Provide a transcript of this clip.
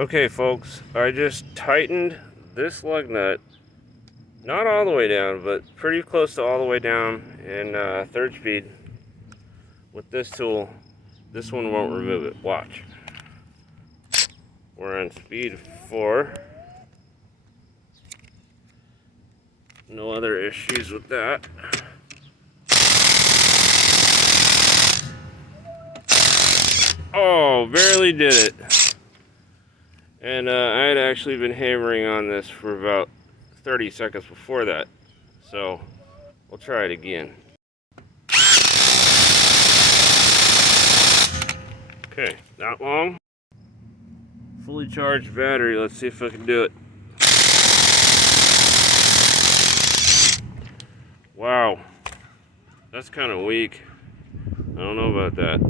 Okay folks, I just tightened this lug nut, not all the way down, but pretty close to all the way down in third speed with this tool. This one won't remove it, watch. We're on speed 4. No other issues with that. Oh, barely did it. And I had actually been hammering on this for about 30 seconds before that. So, we'll try it again. Okay, not long. Fully charged battery, let's see if I can do it. Wow, that's kind of weak. I don't know about that.